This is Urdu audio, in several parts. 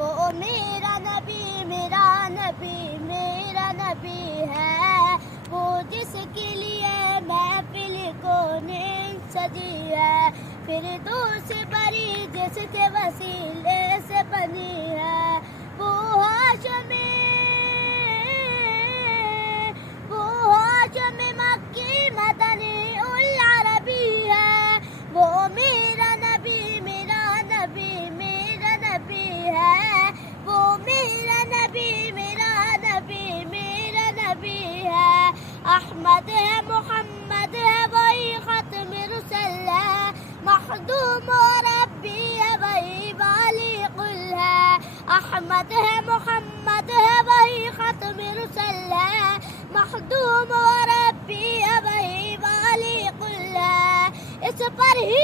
وہ میرا نبی میرا نبی میرا نبی ہے، وہ جس کے لیے محفل کونین سجی ہے، فردوس بری جس کے وسیلے سے بنی ہے، وہ ہاشم مکی مدنی العربی ہے، وہ میرا نبی میرا نبی میرا نبی ہے، وہ میرا نبی میرا نبی میرا نبی ہے، احمد ہے محمد ہے وہی ختم رسل ہے، مخدوم و ربی ہے وہی بالغ ہے، احمد ہے محمد ہے وہی ختم رسل ہے، مخدوم و ربی ہے وہی بالغ ہے، اس پر ہی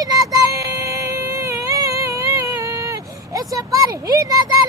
نظر